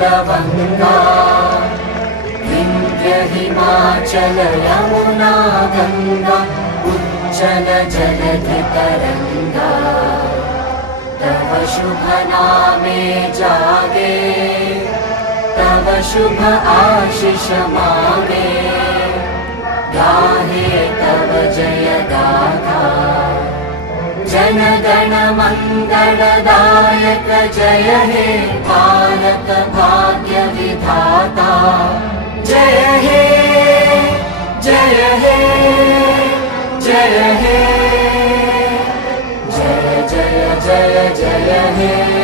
गङ्गा विन्ध्य हिमाचल यमुना गङ्गा उच्चल जलधि तरङ्गा तव शुभ नामे जागे तव शुभ आशीष मागे गाहे तव जय गाथा जन गण मंगलदायक जय हे भारत भाग्य विधाता जय हे जय हे जय हे जय जय जय जय हे।